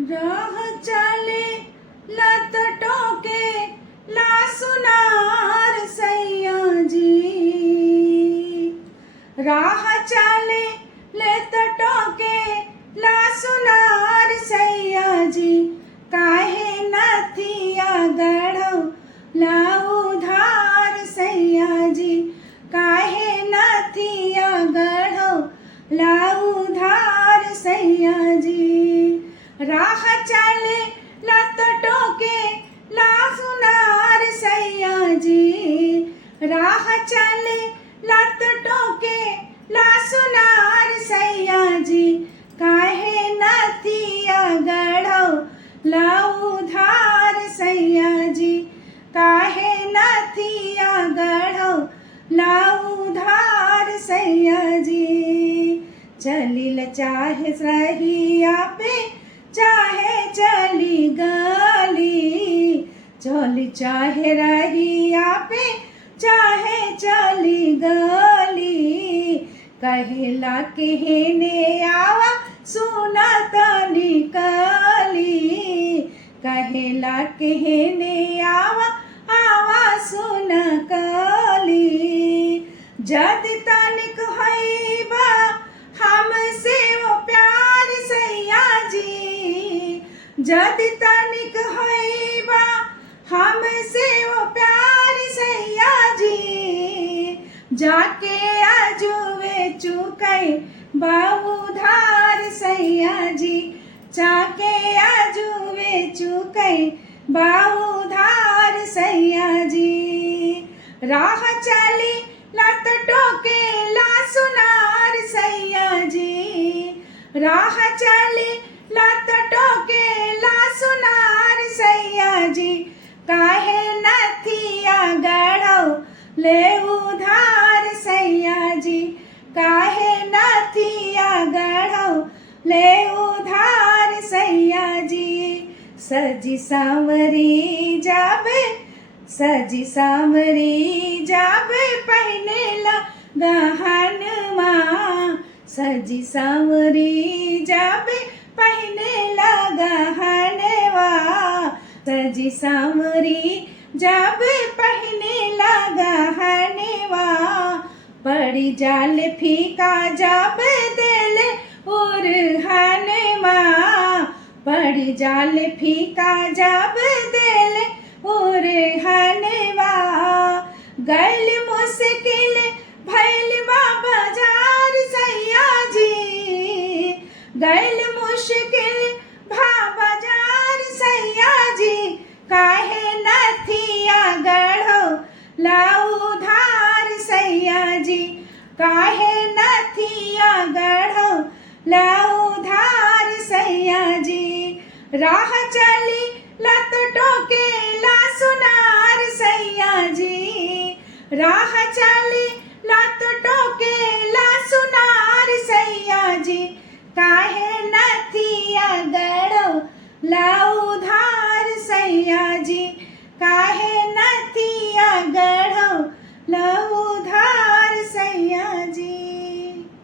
राह चले लत टोके ला सुनार सैया जी। राह चले लत टोके ला सुनार सैया जी। काहे नथिया गढ़ो ला उधार सैया जी। काहे नथिया गढ़ो ला उधार सैया जी। राह चले लत टोके ला सुनार सैया जी। राह चले लत टोके ला सुनार सैया जी। काहे नथिया गढ़ो ला उधार सैया जी। काहे नथिया गढ़ो ला उधार सैया जी। चलिल चाहे रहिया पे चाहे चली गली। चली चाहे रहिया पे चाहे चली गली। कहेला केहने आवा सुना तनी कली। कहेला केहने आवा आवा सुन कली। जदि तनिक हईबा हमसे वो प्यार सैया जी। जदि तनिक हईबा हमसे वो प्यार सैया जी। जाके आजुवे चुकई बाउधार सैया जी। जाके आजुवे चुकई बाउधार सैया जी। राह चली लत टोके ला सुनार सैया जी। राह चली लत टोके ला सुनार सैया जी। काहे नथिया गढ़ो ले उधार सैया जी। काहे नथिया गढ़ो ले उधार सैया जी। सजी सांवरी जाबे सजी सांवरी जाबे पहनेला गहनवा। सजी सांवरी जाबे पहनेला गहनवा। सजी सांवरी जाबे पहनेला गहनवा। पड़ी जाल फीका जाबे देले उरहनवा। पड़ी जाल फीका जाबे देले उरहनवा। गैल मुश्किल भैल बा बाजार सैया जी। गैल मुश्किल भा बाजार सैया जी। काहे नथिया गढ़ो ला उधार सैया जी। काहे नथिया गढ़ो ला उधार सैया जी। राह चली लत टोके ला सुनार सैया जी। राह चली लत टोके ला सुनार सैया जी। काहे नथिया गढ़ो ला उधार सैया जी। काहे नथिया गढ़ो ला